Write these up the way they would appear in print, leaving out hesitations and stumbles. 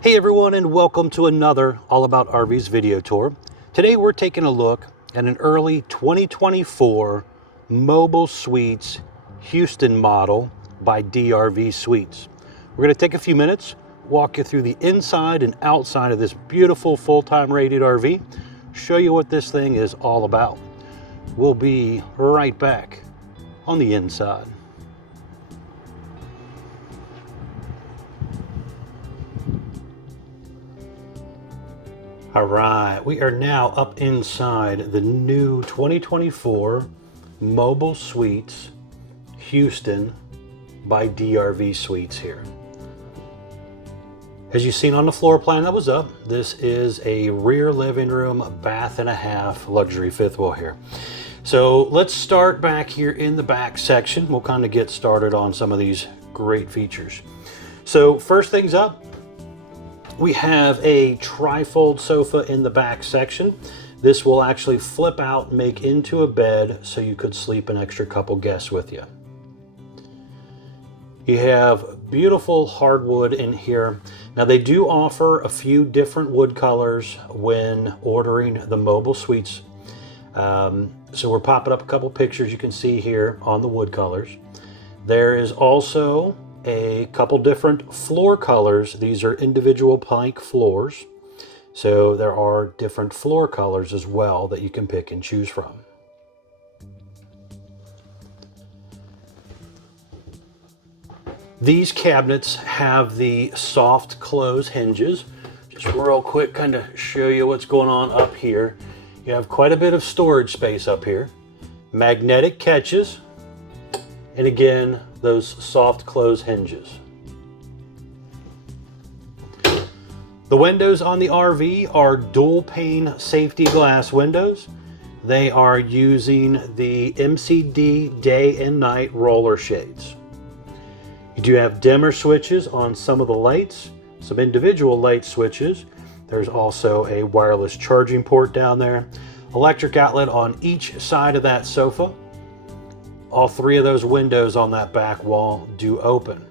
Hey everyone, and welcome to another All About RVs video tour. Today we're taking a look at an early 2024 Mobile Suites Houston model by DRV Suites. We're going to take a few minutes, walk you through the inside and outside of this beautiful full-time rated RV, show you what this thing is all about. We'll be right back on the inside. All right, we are now up inside the new 2024 Mobile Suites Houston by DRV Suites here. As you've seen on the floor plan that was up, this is a rear living room, bath and a half luxury fifth wheel here. So let's start back here in the back section. We'll kind of get started on some of these great features. So first things up, we have a tri-fold sofa in the back section. This will actually flip out and make into a bed so you could sleep an extra couple guests with you. You have beautiful hardwood in here. Now they do offer a few different wood colors when ordering the Mobile Suites. So we're popping up a couple pictures you can see here on the wood colors. There is also a couple different floor colors. These are individual plank floors. So there are different floor colors as well that you can pick and choose from. These cabinets have the soft close hinges. Just real quick, kind of show you what's going on up here. You have quite a bit of storage space up here. Magnetic catches. And again, those soft close hinges. The windows on the RV are dual pane safety glass windows. They are using the MCD day and night roller shades. You do have dimmer switches on some of the lights, some individual light switches. There's also a wireless charging port down there. Electric outlet on each side of that sofa. All three of those windows on that back wall do open.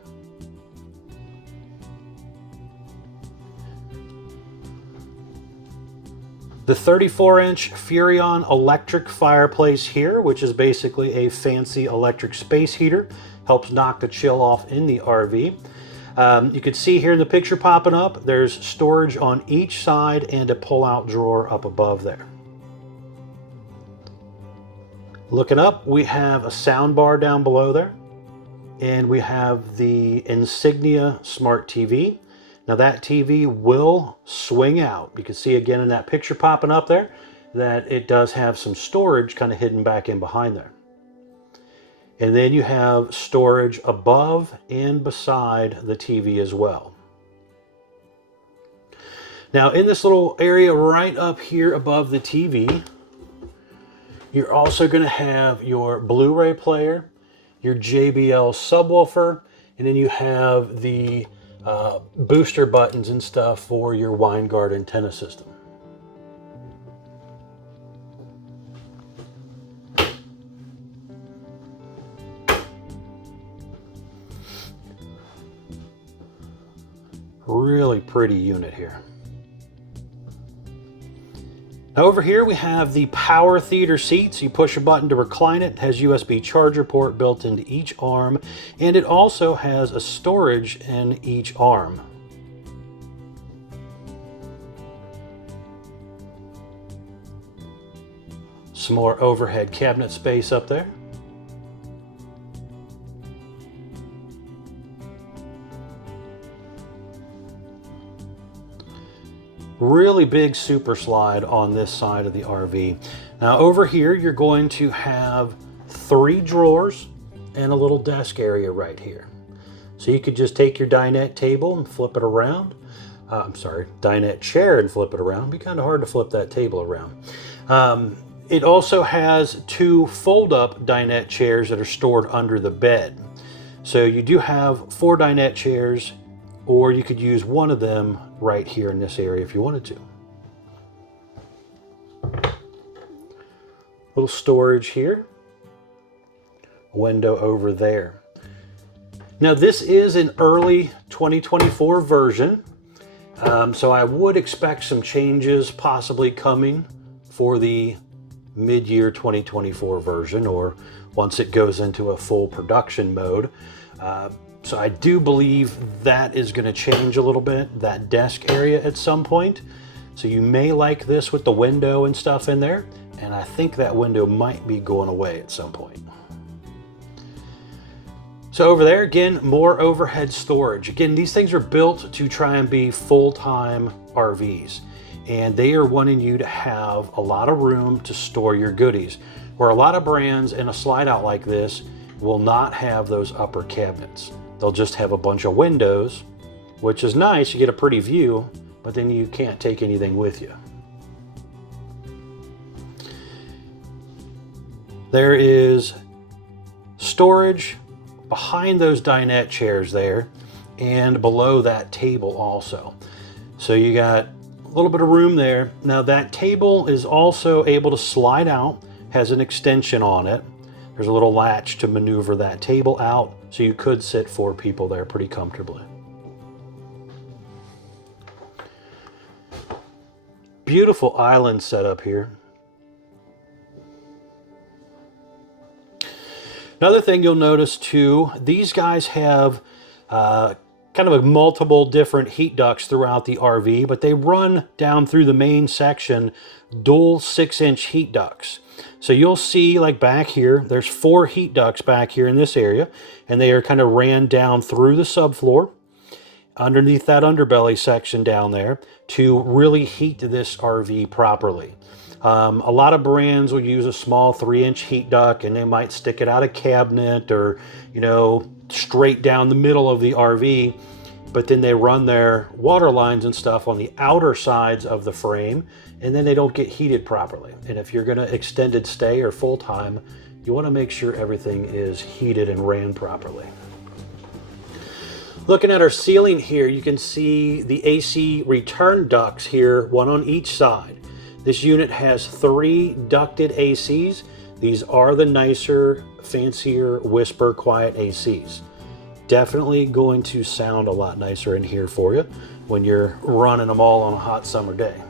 The 34-inch Furrion electric fireplace here, which is basically a fancy electric space heater, helps knock the chill off in the RV. You can see here in the picture popping up, there's storage on each side and a pull-out drawer up above there. Looking up, we have a sound bar down below there, and we have the Insignia Smart TV. Now that TV will swing out. You can see again in that picture popping up there that it does have some storage kind of hidden back in behind there. And then you have storage above and beside the TV as well. Now in this little area right up here above the TV, you're also going to have your Blu-ray player, your JBL subwoofer, and then you have the booster buttons and stuff for your Winegard antenna system. Really pretty unit here. Now over here we have the power theater seats. You push a button to recline it. It has USB charger port built into each arm, and it also has a storage in each arm. Some more overhead cabinet space up there. Really big super slide on this side of the RV. Now over here you're going to have 3 drawers and a little desk area right here. So you could just take your dinette table and flip it around. Dinette chair and flip it around. It'd be kind of hard to flip that table around. It also has 2 fold-up dinette chairs that are stored under the bed. So you do have 4 dinette chairs, or you could use one of them right here in this area if you wanted to. Little storage here. Window over there. Now this is an early 2024 version. So I would expect some changes possibly coming for the mid-year 2024 version, or once it goes into a full production mode. So I do believe that is going to change a little bit, that desk area at some point. So you may like this with the window and stuff in there, and I think that window might be going away at some point. So over there, again, more overhead storage. Again, these things are built to try and be full-time RVs, and they are wanting you to have a lot of room to store your goodies, where a lot of brands in a slide out like this will not have those upper cabinets. They'll just have a bunch of windows, which is nice, you get a pretty view, but then you can't take anything with you. There is storage behind those dinette chairs there and below that table also. So you got a little bit of room there. Now that table is also able to slide out, has an extension on it. There's a little latch to maneuver that table out, so you could sit 4 people there pretty comfortably. Beautiful island setup here. Another thing you'll notice too, these guys have kind of a multiple different heat ducts throughout the RV, but they run down through the main section, dual 6-inch heat ducts. So you'll see, like back here, there's 4 heat ducts back here in this area, and they are kind of ran down through the subfloor, underneath that underbelly section down there, to really heat this RV properly. A lot of brands will use a small 3-inch heat duct, and they might stick it out a cabinet or, you know, straight down the middle of the RV, but then they run their water lines and stuff on the outer sides of the frame, and then they don't get heated properly. And if you're going to extended stay or full-time, you want to make sure everything is heated and ran properly. Looking at our ceiling here, you can see the AC return ducts here, one on each side. This unit has 3 ducted ACs. These are the nicer, fancier, whisper quiet ACs. Definitely going to sound a lot nicer in here for you when you're running them all on a hot summer day.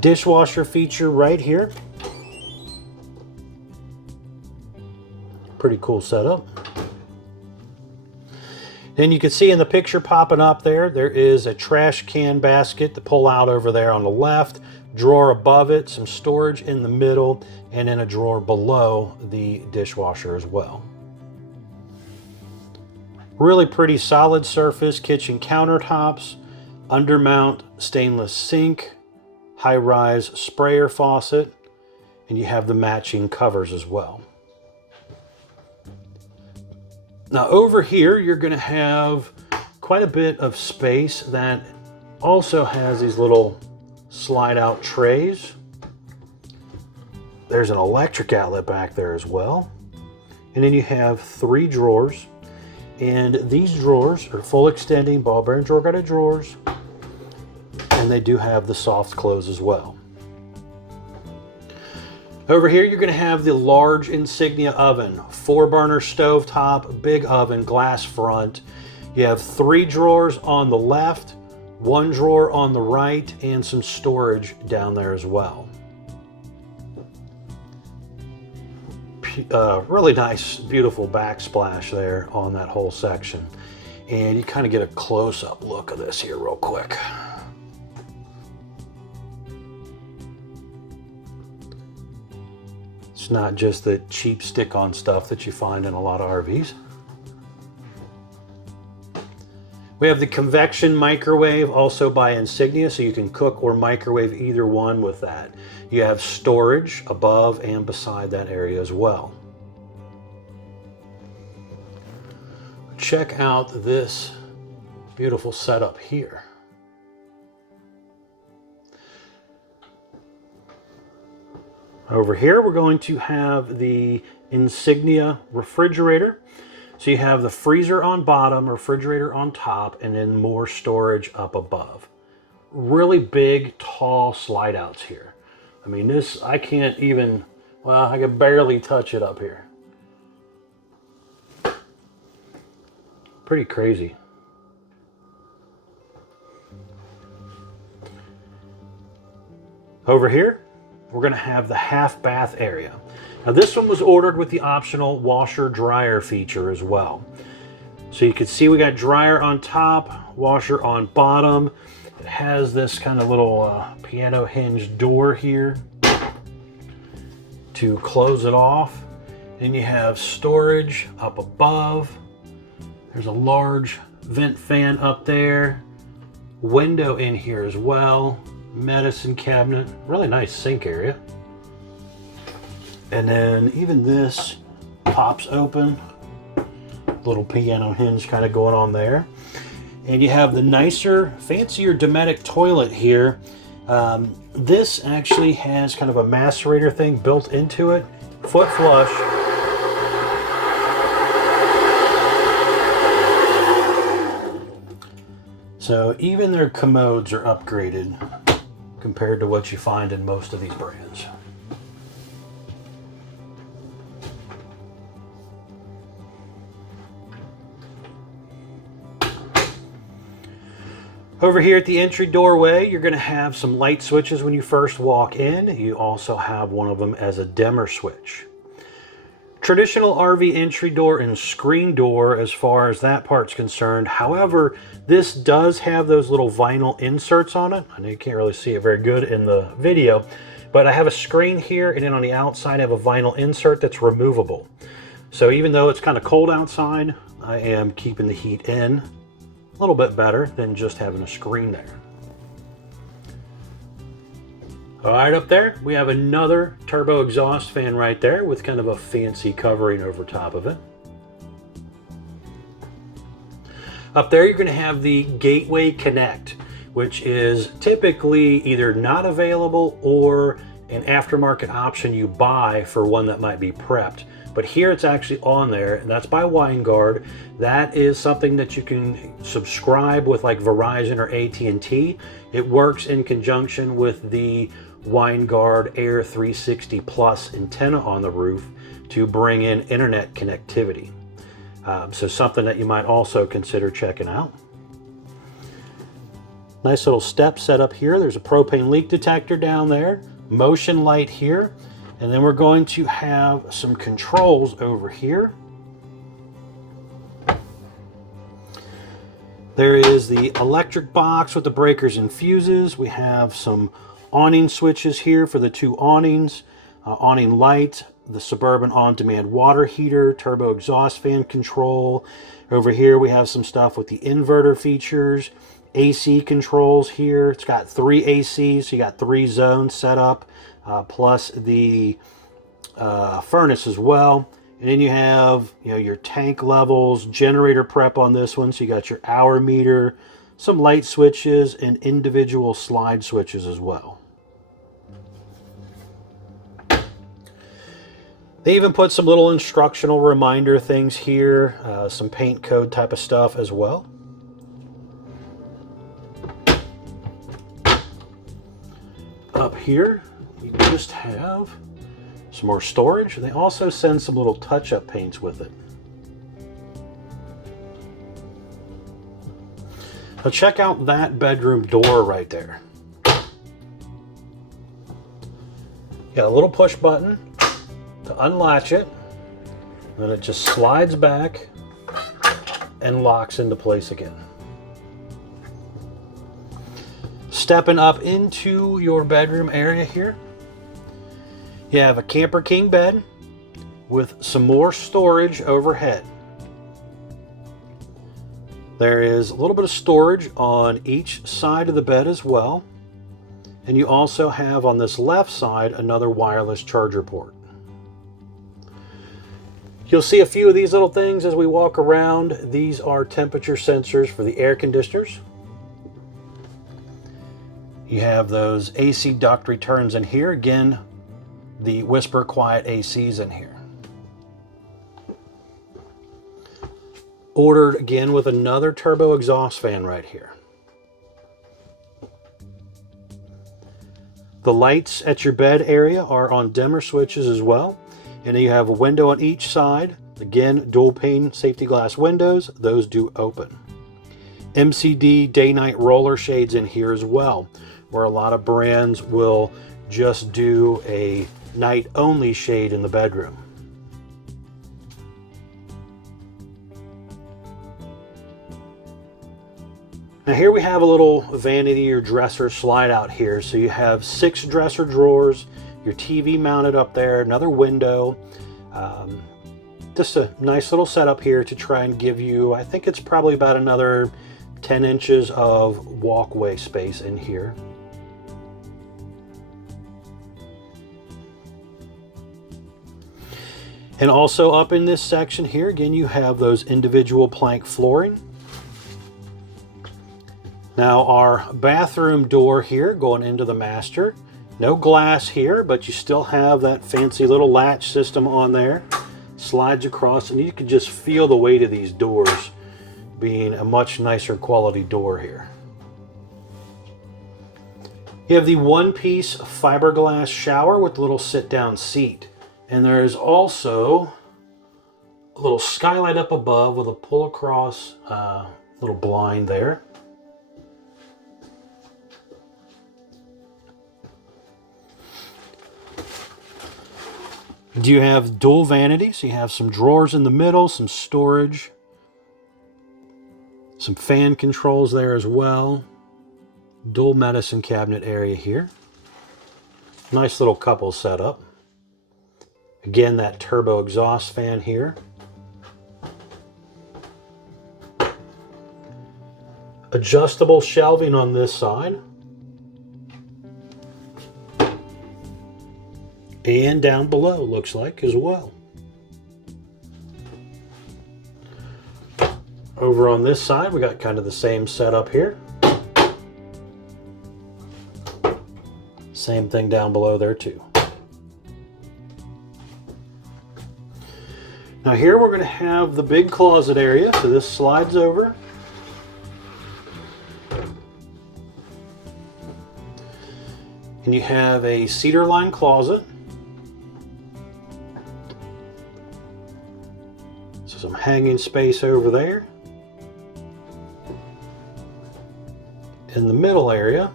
Dishwasher feature right here. Pretty cool setup. And you can see in the picture popping up there, there is a trash can basket to pull out over there on the left, drawer above it, some storage in the middle, and then a drawer below the dishwasher as well. Really pretty solid surface kitchen countertops, undermount stainless sink, high-rise sprayer faucet, and you have the matching covers as well. Now over here, you're going to have quite a bit of space that also has these little slide out trays. There's an electric outlet back there as well. And then you have 3 drawers. And these drawers are full extending ball bearing drawer guided drawers. And they do have the soft close as well. Over here, you're going to have the large Insignia oven, 4-burner stovetop, big oven, glass front. You have 3 drawers on the left, 1 drawer on the right, and some storage down there as well. Really nice, beautiful backsplash there on that whole section. And you kind of get a close-up look of this here real quick. It's not just the cheap stick-on stuff that you find in a lot of RVs. We have the convection microwave, also by Insignia, so you can cook or microwave either one with that. You have storage above and beside that area as well. Check out this beautiful setup here. Over here, we're going to have the Insignia refrigerator. So you have the freezer on bottom, refrigerator on top, and then more storage up above. Really big, tall slide outs here. I mean, this, I can't even, well, I can barely touch it up here. Pretty crazy. Over here, we're going to have the half bath area. Now this one was ordered with the optional washer dryer feature as well. So you can see we got dryer on top, washer on bottom. It has this kind of little piano hinge door here to close it off. Then you have storage up above. There's a large vent fan up there. Window in here as well. Medicine cabinet, really nice sink area. And then even this pops open. Little piano hinge kind of going on there. And you have the nicer, fancier Dometic toilet here. This actually has kind of a macerator thing built into it. Foot flush. So even their commodes are upgraded compared to what you find in most of these brands. Over here at the entry doorway, you're going to have some light switches when you first walk in. You also have one of them as a dimmer switch. Traditional RV entry door and screen door as far as that part's concerned. However, this does have those little vinyl inserts on it. I know you can't really see it very good in the video, but I have a screen here, and then on the outside I have a vinyl insert that's removable. So even though it's kind of cold outside, I am keeping the heat in a little bit better than just having a screen there. All right, up there, we have another turbo exhaust fan right there with kind of a fancy covering over top of it. Up there, you're going to have the Gateway Connect, which is typically either not available or an aftermarket option you buy for one that might be prepped. But here it's actually on there, and that's by Winegard. That is something that you can subscribe with like Verizon or AT&T. It works in conjunction with the Winegard Air 360 Plus antenna on the roof to bring in internet connectivity. So something that you might also consider checking out. Nice little step set up here. There's a propane leak detector down there, motion light here, and then we're going to have some controls over here. There is the electric box with the breakers and fuses. We have some awning switches here for the two awnings, awning light, the Suburban on-demand water heater, turbo exhaust fan control. Over here we have some stuff with the inverter features, AC controls here. It's got 3 ACs, so you got 3 zones set up, plus the furnace as well. And then you have, your tank levels, generator prep on this one. So you got your hour meter, some light switches, and individual slide switches as well. They even put some little instructional reminder things here, some paint code type of stuff as well. Up here, we just have some more storage. They also send some little touch-up paints with it. Now check out that bedroom door right there. Got a little push button to unlatch it, and then it just slides back and locks into place again. Stepping up into your bedroom area here, you have a Camper King bed with some more storage overhead. There is a little bit of storage on each side of the bed as well, and you also have on this left side another wireless charger port. You'll see a few of these little things as we walk around. These are temperature sensors for the air conditioners. You have those AC duct returns in here. Again, the Whisper Quiet ACs in here. Ordered again with another turbo exhaust fan right here. The lights at your bed area are on dimmer switches as well. And then you have a window on each side, Again, dual pane safety glass windows, those do open. MCD day-night roller shades in here as well, where a lot of brands will just do a night-only shade in the bedroom. Now here we have a little vanity or dresser slide out here. So you have 6 dresser drawers, your TV mounted up there, another window. Just a nice little setup here to try and give you, I think it's probably about another 10 inches of walkway space in here. And also up in this section here, again, you have those individual plank flooring. Now our bathroom door here going into the master, no glass here, but you still have that fancy little latch system on there. Slides across, and you can just feel the weight of these doors being a much nicer quality door here. You have the one-piece fiberglass shower with a little sit-down seat. And there is also a little skylight up above with a pull-across little blind there. You have dual vanity, so you have some drawers in the middle, some storage, some fan controls there as well. Dual medicine cabinet area here. Nice little couple setup. Again, that turbo exhaust fan here. Adjustable shelving on this side. And down below, looks like, as well. Over on this side, we got kind of the same setup here. Same thing down below there too. Now here we're going to have the big closet area, so this slides over. And you have a cedar lined closet. So some hanging space over there. In the middle area.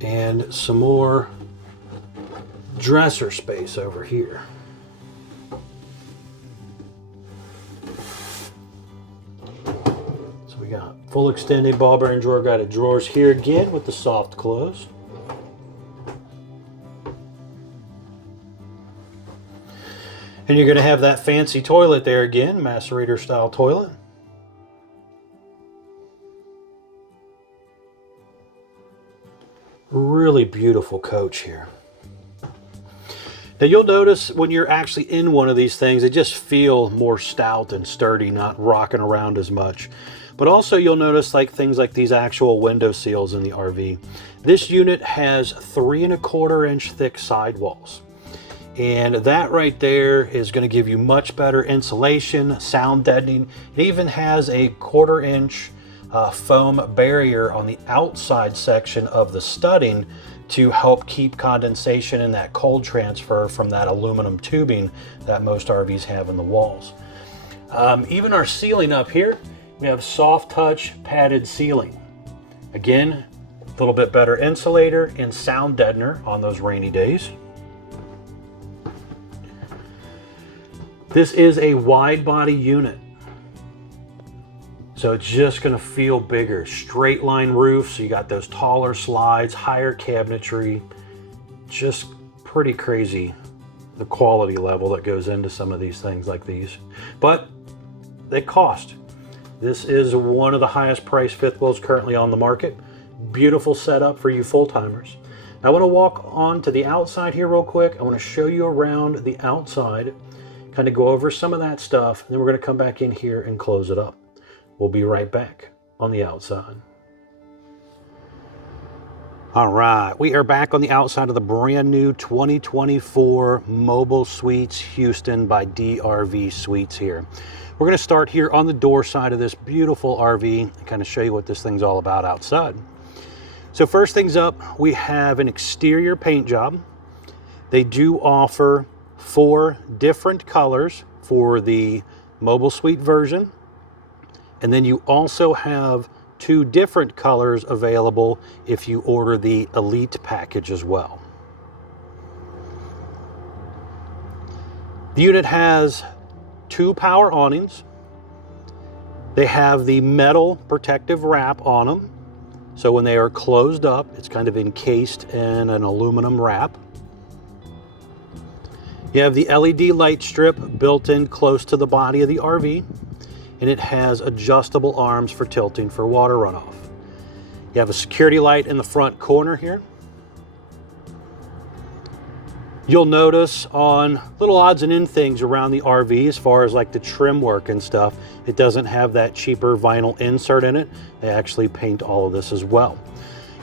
And some more dresser space over here. So we got full extended ball bearing drawer guided drawers here again with the soft close. And you're going to have that fancy toilet there again, macerator style toilet. Really beautiful coach here. Now you'll notice when you're actually in one of these things, they just feel more stout and sturdy, not rocking around as much. But also you'll notice like things like these actual window seals in the RV. This unit has 3 1/4 inch thick sidewalls. And that right there is going to give you much better insulation, sound deadening. It even has a 1/4 inch foam barrier on the outside section of the studding to help keep condensation and that cold transfer from that aluminum tubing that most RVs have in the walls. Even our ceiling up here, we have soft touch padded ceiling. Again, a little bit better insulator and sound deadener on those rainy days. This is a wide body unit. So it's just going to feel bigger. Straight line roof, so you got those taller slides, higher cabinetry. Just pretty crazy the quality level that goes into some of these things like these. But they cost. This is one of the highest priced fifth wheels currently on the market. Beautiful setup for you full-timers. I want to walk on to the outside here real quick. I want to show you around the outside, kind of go over some of that stuff, and then we're going to come back in here and close it up. We'll be right back on the outside. All right, we are back on the outside of the brand new 2024 Mobile Suites Houston by DRV Suites here. We're going to start here on the door side of this beautiful RV and kind of show you what this thing's all about outside. So first things up, we have an exterior paint job. They do offer 4 different colors for the Mobile Suite version. And then you also have 2 different colors available if you order the Elite package as well. The unit has 2 power awnings. They have the metal protective wrap on them. So when they are closed up, it's kind of encased in an aluminum wrap. You have the LED light strip built in close to the body of the RV, and it has adjustable arms for tilting for water runoff. You have a security light in the front corner here. You'll notice on little odds and end things around the RV, as far as like the trim work and stuff, it doesn't have that cheaper vinyl insert in it. They actually paint all of this as well.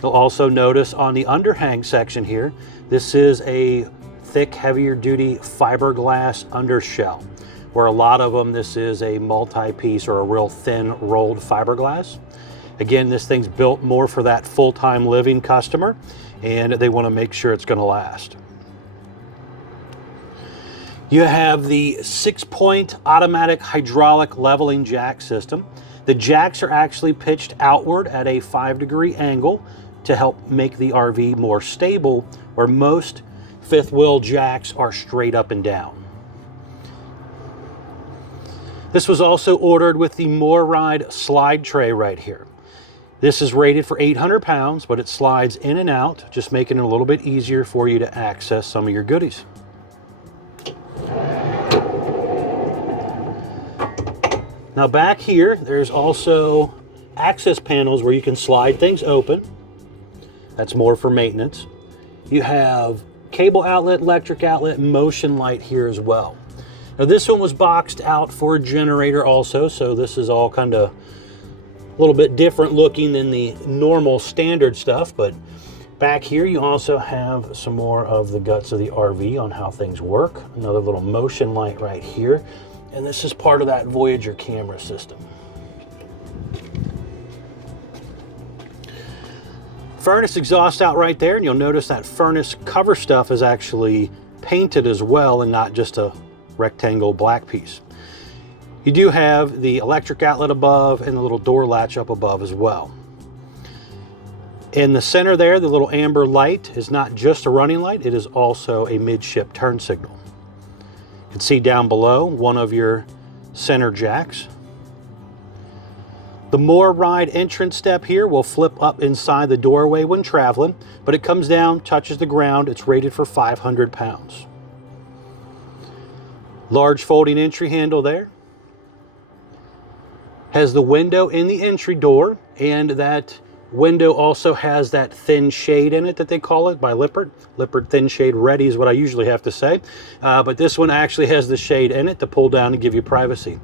You'll also notice on the underhang section here, this is a thick, heavier duty fiberglass undershell, where a lot of them, this is a multi-piece or a real thin rolled fiberglass. Again, this thing's built more for that full-time living customer, and they want to make sure it's going to last. You have the 6-point automatic hydraulic leveling jack system. The jacks are actually pitched outward at a 5-degree angle to help make the RV more stable, where most fifth wheel jacks are straight up and down. This was also ordered with the MoreRide slide tray right here. This is rated for 800 pounds, but it slides in and out, just making it a little bit easier for you to access some of your goodies. Now back here, there's also access panels where you can slide things open. That's more for maintenance. You have cable outlet, electric outlet, motion light here as well. Now this one was boxed out for a generator also, so this is all kind of a little bit different looking than the normal standard stuff, but back here you also have some more of the guts of the RV on how things work. Another little motion light right here. And this is part of that Voyager camera system. Furnace exhaust out right there, and you'll notice that furnace cover stuff is actually painted as well and not just a rectangle black piece. You do have the electric outlet above and the little door latch up above as well. In the center there, the little amber light is not just a running light, it is also a midship turn signal. You can see down below one of your center jacks. The MoreRide entrance step here will flip up inside the doorway when traveling, but it comes down, touches the ground. It's rated for 500 pounds. Large folding entry handle there. Has the window in the entry door, and that window also has that thin shade in it that they call it by Lippert. Lippert thin shade ready is what I usually have to say. But this one actually has the shade in it to pull down and give you privacy.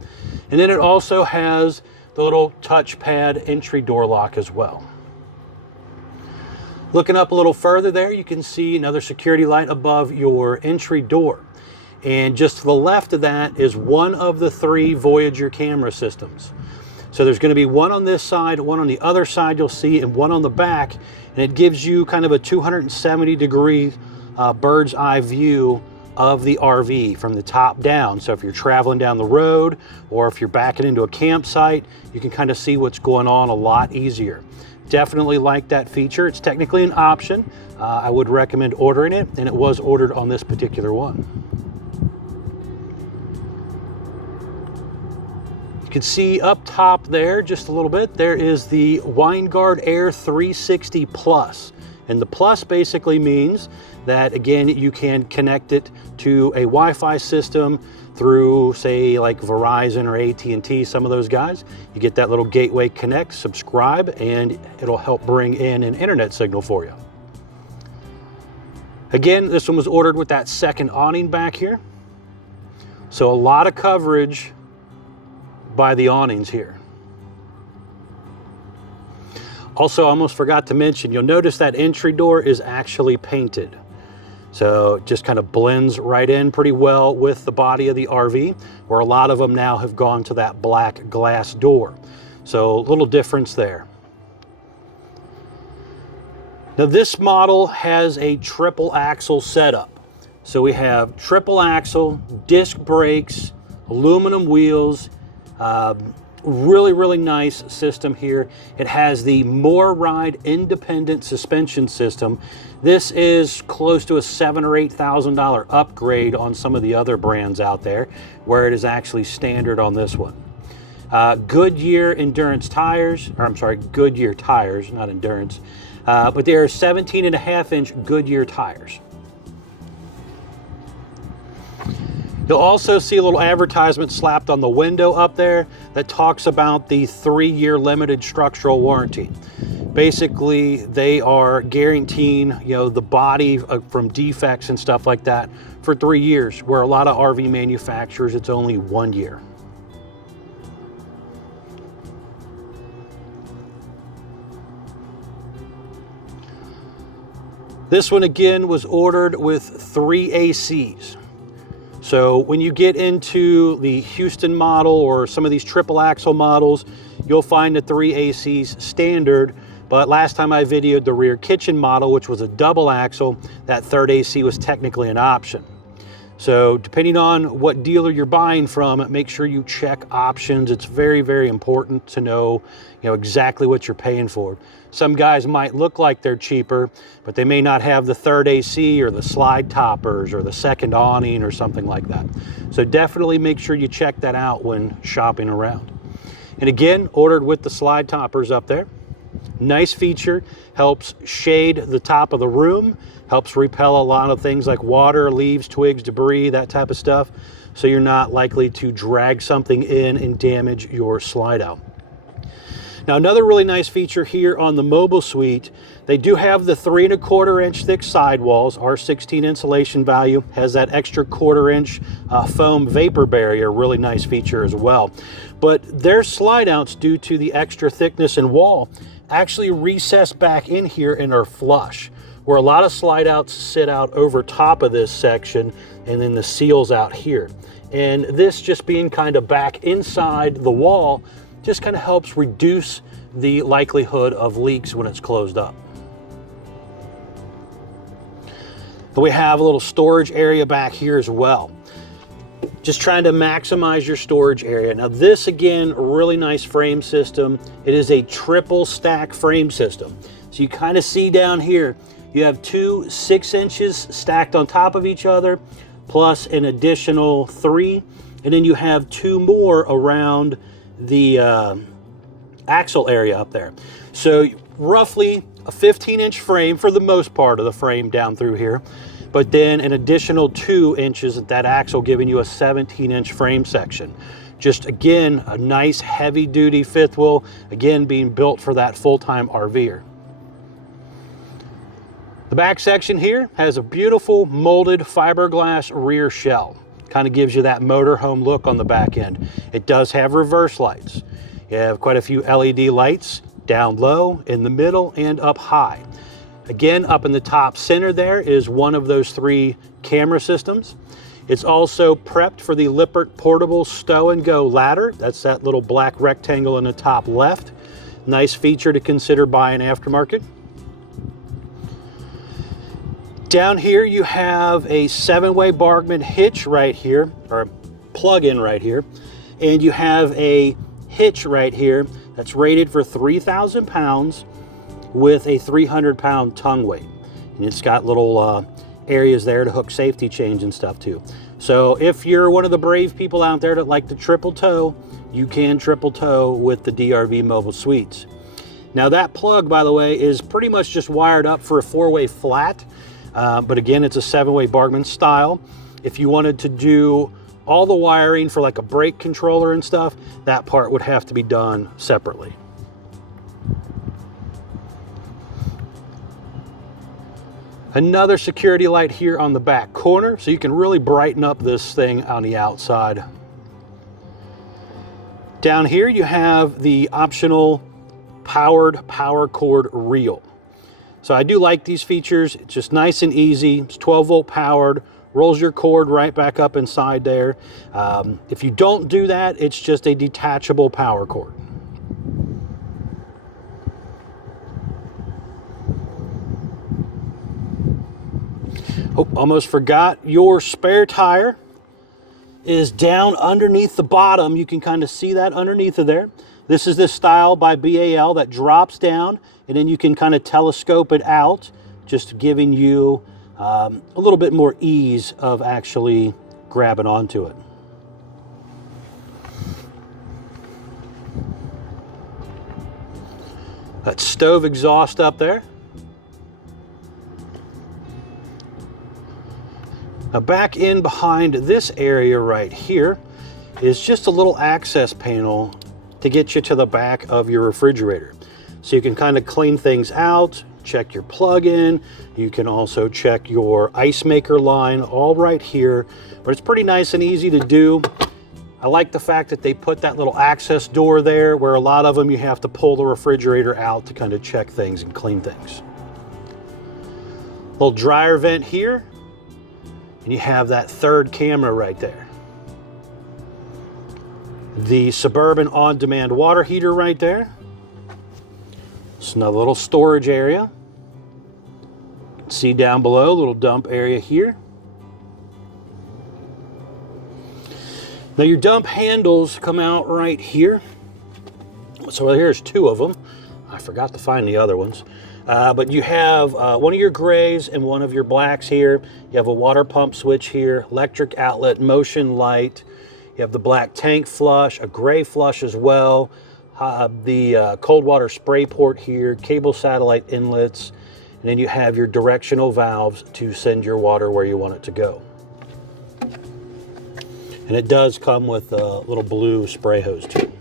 And then it also has the little touchpad entry door lock as well. Looking up a little further there, you can see another security light above your entry door. And just to the left of that is one of the 3 Voyager camera systems. So there's going to be one on this side, one on the other side you'll see, and one on the back. And it gives you kind of a 270-degree bird's eye view of the RV from the top down. So if you're traveling down the road or if you're backing into a campsite, you can kind of see what's going on a lot easier. Definitely like that feature. It's technically an option. I would recommend ordering it, and it was ordered on this particular one. You can see up top there just a little bit, there is the WineGuard Air 360 Plus. And the Plus basically means that, again, you can connect it to a Wi-Fi system through, say, like Verizon or AT&T, some of those guys. You get that little gateway connect, subscribe, and it'll help bring in an internet signal for you. Again, this one was ordered with that second awning back here. So a lot of coverage by the awnings here. Also, I almost forgot to mention, you'll notice that entry door is actually painted. So it just kind of blends right in pretty well with the body of the RV, where a lot of them now have gone to that black glass door. So a little difference there. Now this model has a triple axle setup. So we have triple axle, disc brakes, aluminum wheels. Really nice system here. It has the More Ride independent suspension system. This is close to a $7,000 or $8,000 upgrade on some of the other brands out there, where it is actually standard on this one. Goodyear endurance tires, or I'm sorry, Goodyear tires, not endurance, but they are 17.5-inch Goodyear tires. You'll also see a little advertisement slapped on the window up there that talks about the 3-year limited structural warranty. Basically, they are guaranteeing, the body from defects and stuff like that for 3 years, where a lot of RV manufacturers, it's only 1 year. This one again was ordered with 3 ACs. So when you get into the Houston model or some of these triple axle models, you'll find the 3 ACs standard. But last time I videoed the rear kitchen model, which was a double axle, that 3rd AC was technically an option. So depending on what dealer you're buying from, make sure you check options. It's very important to know, exactly what you're paying for. Some guys might look like they're cheaper, but they may not have the 3rd AC or the slide toppers or the 2nd awning or something like that. So definitely make sure you check that out when shopping around. And again, ordered with the slide toppers up there. Nice feature, helps shade the top of the room, helps repel a lot of things like water, leaves, twigs, debris, that type of stuff. So you're not likely to drag something in and damage your slide out. Now, another really nice feature here on the Mobile Suite, they do have the 3¼ inch thick sidewalls. R16 insulation value, has that extra 1/4 inch foam vapor barrier, really nice feature as well. But their slide outs, due to the extra thickness in wall, actually recess back in here and are flush, where a lot of slide outs sit out over top of this section and then the seals out here. And this just being kind of back inside the wall just kind of helps reduce the likelihood of leaks when it's closed up. But we have a little storage area back here as well. Just trying to maximize your storage area. Now this, again, really nice frame system. It is a triple stack frame system. So you kind of see down here, you have 2 6 inches stacked on top of each other, plus an additional 3, and then you have 2 more around the axle area up there. So roughly a 15-inch frame for the most part of the frame down through here, but then an additional 2 inches at that axle, giving you a 17-inch frame section. Just again, a nice heavy duty fifth wheel, again being built for that full-time RVer. The back section here has a beautiful molded fiberglass rear shell. Kind of gives you that motorhome look on the back end. It does have reverse lights. You have quite a few LED lights down low, in the middle, and up high. Again, up in the top center there is one of those 3 camera systems. It's also prepped for the Lippert portable stow and go ladder. That's that little black rectangle in the top left. Nice feature to consider buying aftermarket. Down here you have a 7-way Bargman hitch right here, or plug-in right here, and you have a hitch right here that's rated for 3,000 pounds with a 300-pound tongue weight. And it's got little areas there to hook safety chains and stuff too. So if you're one of the brave people out there that like to triple tow, you can triple tow with the DRV Mobile Suites. Now that plug, by the way, is pretty much just wired up for a 4-way flat. But again, it's a 7-way Bargman style. If you wanted to do all the wiring for like a brake controller and stuff, that part would have to be done separately. Another security light here on the back corner, so you can really brighten up this thing on the outside. Down here you have the optional powered power cord reel. So I do like these features. It's just nice and easy. It's 12-volt powered, rolls your cord right back up inside there. If you don't do that, it's just a detachable power cord. Oh, almost forgot your spare tire. is down underneath the bottom. You can kind of see that underneath of there. This is this style by BAL that drops down, and then you can kind of telescope it out, just giving you a little bit more ease of actually grabbing onto it. That stove exhaust up there. Now back in behind this area right here is just a little access panel to get you to the back of your refrigerator. So you can kind of clean things out, check your plug-in. You can also check your ice maker line, all right here. But it's pretty nice and easy to do. I like the fact that they put that little access door there, where a lot of them you have to pull the refrigerator out to kind of check things and clean things. Little dryer vent here, and you have that third camera right there. The Suburban on-demand water heater right there. It's another little storage area. You can see down below, a little dump area here. Now your dump handles come out right here. So here's two of them. I forgot to find the other ones. But you have one of your grays and one of your blacks here. You have a water pump switch here, electric outlet, motion light. You have the black tank flush, a gray flush as well. The cold water spray port here, cable satellite inlets. And then you have your directional valves to send your water where you want it to go. And it does come with a little blue spray hose too.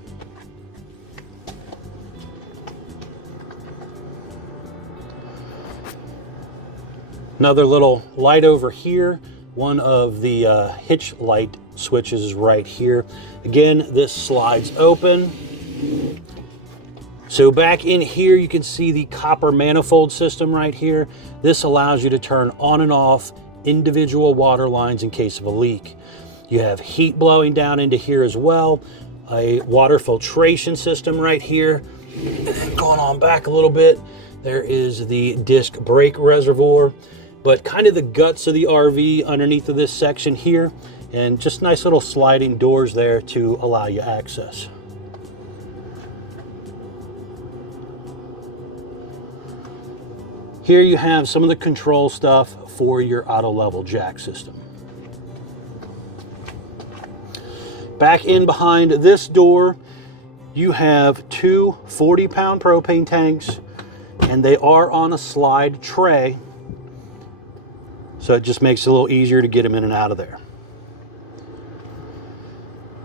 Another little light over here. One of the hitch light switches is right here. Again, this slides open. So back in here, you can see the copper manifold system right here. This allows you to turn on and off individual water lines in case of a leak. You have heat blowing down into here as well. A water filtration system right here. And then going on back a little bit, there is the disc brake reservoir, but kind of the guts of the RV underneath of this section here, and just nice little sliding doors there to allow you access. Here you have some of the control stuff for your auto level jack system. Back in behind this door, you have two 40-pound propane tanks, and they are on a slide tray. So it just makes it a little easier to get them in and out of there.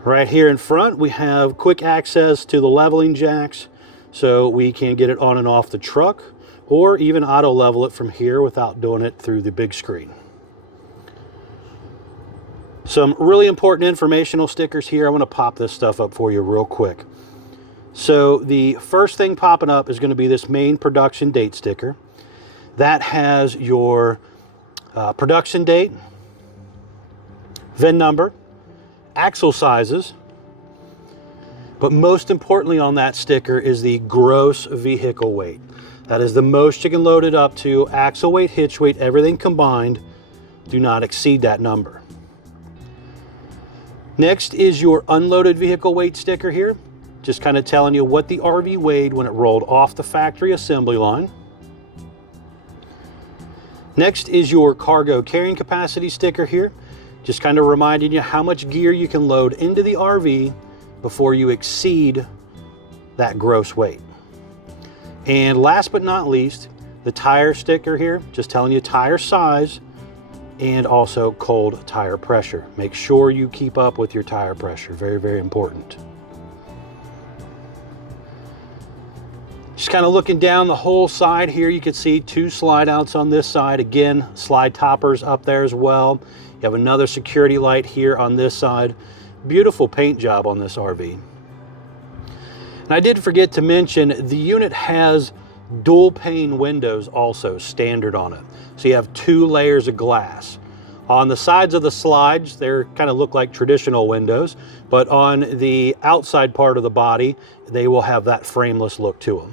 Right here in front, we have quick access to the leveling jacks, so we can get it on and off the truck, or even auto level it from here without doing it through the big screen. Some really important informational stickers here. I want to pop this stuff up for you real quick. So the first thing popping up is going to be this main production date sticker. That has your production date, VIN number, axle sizes, but most importantly on that sticker is the gross vehicle weight. That is the most you can load it up to, axle weight, hitch weight, everything combined. Do not exceed that number. Next is your unloaded vehicle weight sticker here, just kind of telling you what the RV weighed when it rolled off the factory assembly line. Next is your cargo carrying capacity sticker here, just kind of reminding you how much gear you can load into the RV before you exceed that gross weight. And last but not least, the tire sticker here, just telling you tire size and also cold tire pressure. Make sure you keep up with your tire pressure. Very, very important. Just kind of looking down the whole side here, you can see two slide outs on this side. Again, slide toppers up there as well. You have another security light here on this side. Beautiful paint job on this RV. And I did forget to mention, the unit has dual pane windows also standard on it. So you have two layers of glass. On the sides of the slides, they kind of look like traditional windows, but on the outside part of the body, they will have that frameless look to them.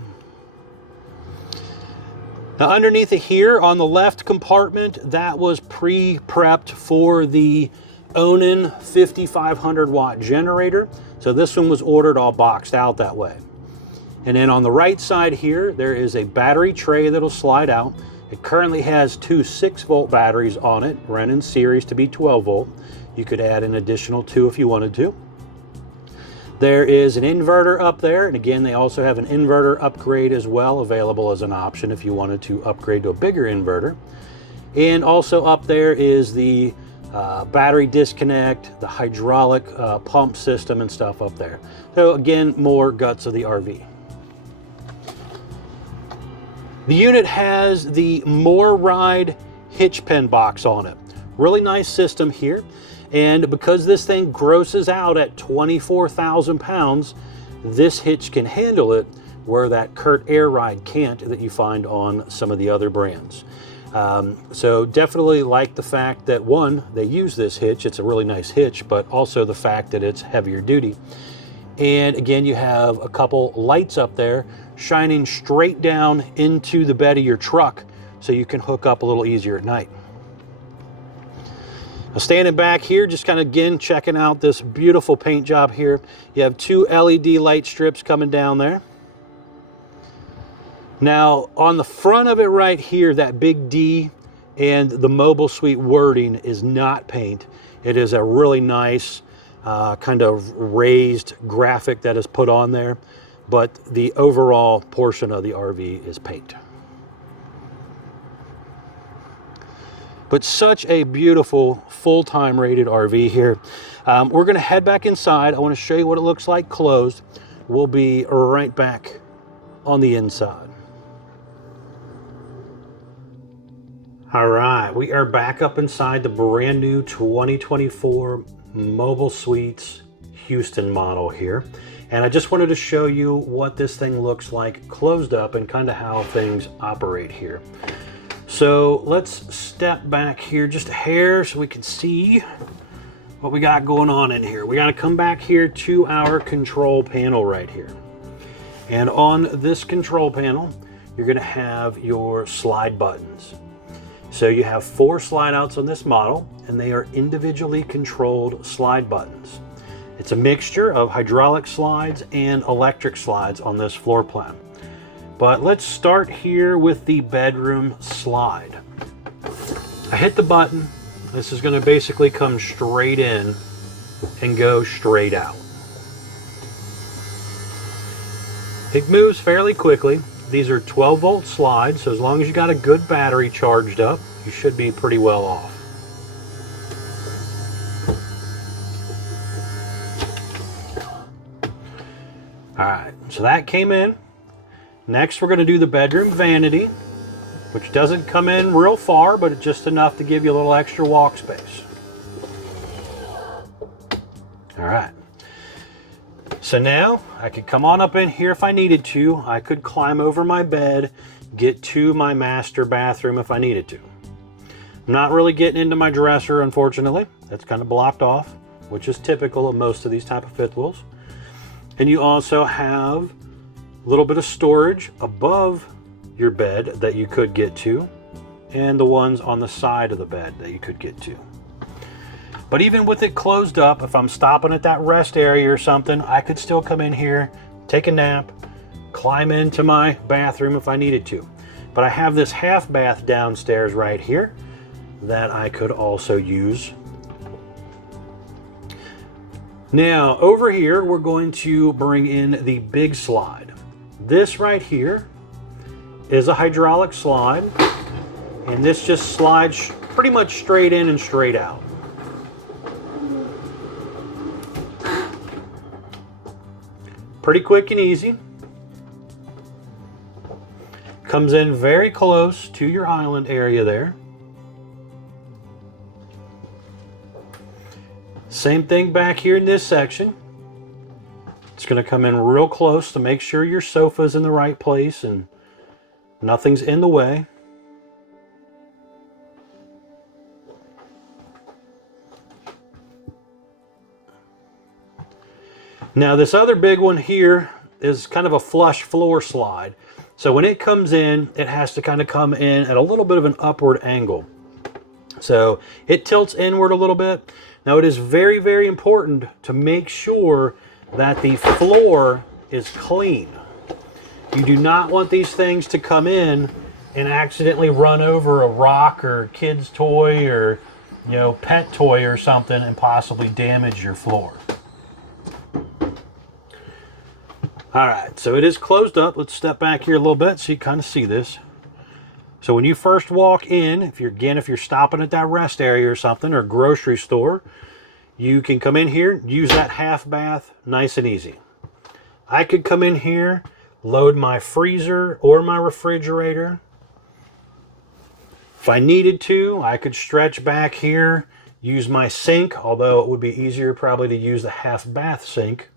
Now underneath it here on the left compartment, that was pre-prepped for the Onan 5500 watt generator. So this one was ordered all boxed out that way. And then on the right side here, there is a battery tray that'll slide out. It currently has two 6-volt batteries on it, run in series to be 12 volt. You could add an additional 2 if you wanted to. There is an inverter up there, and again, they also have an inverter upgrade as well, available as an option if you wanted to upgrade to a bigger inverter. And also up there is the battery disconnect, the hydraulic pump system and stuff up there. So again, more guts of the RV. The unit has the More Ride hitch pen box on it. Really nice system here. And because this thing grosses out at 24,000 pounds, this hitch can handle it where that Curt Air Ride can't that you find on some of the other brands. So definitely like the fact that, one, they use this hitch. It's a really nice hitch, but also the fact that it's heavier duty. And again, you have a couple lights up there shining straight down into the bed of your truck so you can hook up a little easier at night. Now, standing back here, just kind of again checking out this beautiful paint job here. You have 2 LED light strips coming down there. Now on the front of it right here, that big D and the Mobile Suite wording is not paint. It is a really nice kind of raised graphic that is put on there, but the overall portion of the RV is paint. But such a beautiful full-time rated RV here. We're gonna head back inside. I wanna show you what it looks like closed. We'll be right back on the inside. All right, we are back up inside the brand new 2024 Mobile Suites Houston model here. And I just wanted to show you what this thing looks like closed up and kind of how things operate here. So let's step back here just a hair so we can see what we got going on in here. We got to come back here to our control panel right here. And on this control panel, you're going to have your slide buttons. So you have 4 slide outs on this model, and they are individually controlled slide buttons. It's a mixture of hydraulic slides and electric slides on this floor plan. But let's start here with the bedroom slide. I hit the button. This is going to basically come straight in and go straight out. It moves fairly quickly. These are 12 volt slides, so as long as you got a good battery charged up, you should be pretty well off. All right, so that came in. Next, we're going to do the bedroom vanity, which doesn't come in real far, but it's just enough to give you a little extra walk space. All right. So now I could come on up in here if I needed to. I could climb over my bed, get to my master bathroom if I needed to. I'm not really getting into my dresser, unfortunately. That's kind of blocked off, which is typical of most of these type of fifth wheels. And you also have a little bit of storage above your bed that you could get to, and the ones on the side of the bed that you could get to. But even with it closed up, if I'm stopping at that rest area or something, I could still come in here, take a nap, climb into my bathroom if I needed to. But I have this half bath downstairs right here that I could also use. Now over here, we're going to bring in the big slide. This right here is a hydraulic slide, and this just slides pretty much straight in and straight out. Pretty quick and easy. Comes in very close to your island area there. Same thing back here in this section. It's going to come in real close to make sure your sofa's in the right place and nothing's in the way. Now this other big one here is kind of a flush floor slide. So when it comes in, it has to kind of come in at a little bit of an upward angle. So it tilts inward a little bit. Now it is very, very important to make sure that the floor is clean. You do not want these things to come in and accidentally run over a rock or kid's toy or, you know, pet toy or something and possibly damage your floor. All right, so it is closed up. Let's step back here a little bit so you kind of see this. So when you first walk in, if you're stopping at that rest area or something, or grocery store, you can come in here, use that half bath, nice and easy. I could come in here, load my freezer or my refrigerator. If I needed to, I could stretch back here, use my sink, although it would be easier probably to use the half bath sink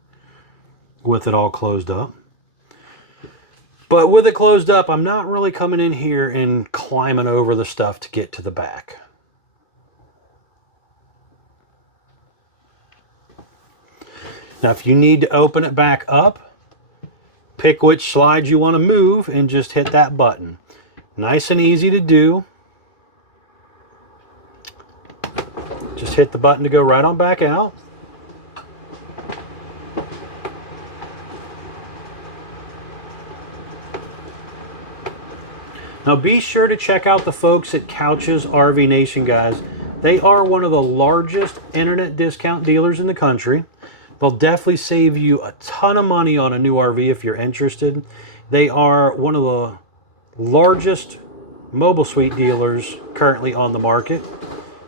with it all closed up. But with it closed up, I'm not really coming in here and climbing over the stuff to get to the back. Now, if you need to open it back up, pick which slide you want to move and just hit that button. Nice and easy to do. Just hit the button to go right on back out. Now be sure to check out the folks at Couch's RV Nation, guys. They are one of the largest internet discount dealers in the country. They'll definitely save you a ton of money on a new RV if you're interested. They are one of the largest mobile suite dealers currently on the market.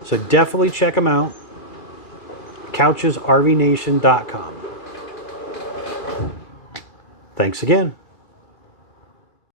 So definitely check them out. CouchesRVNation.com. Thanks again.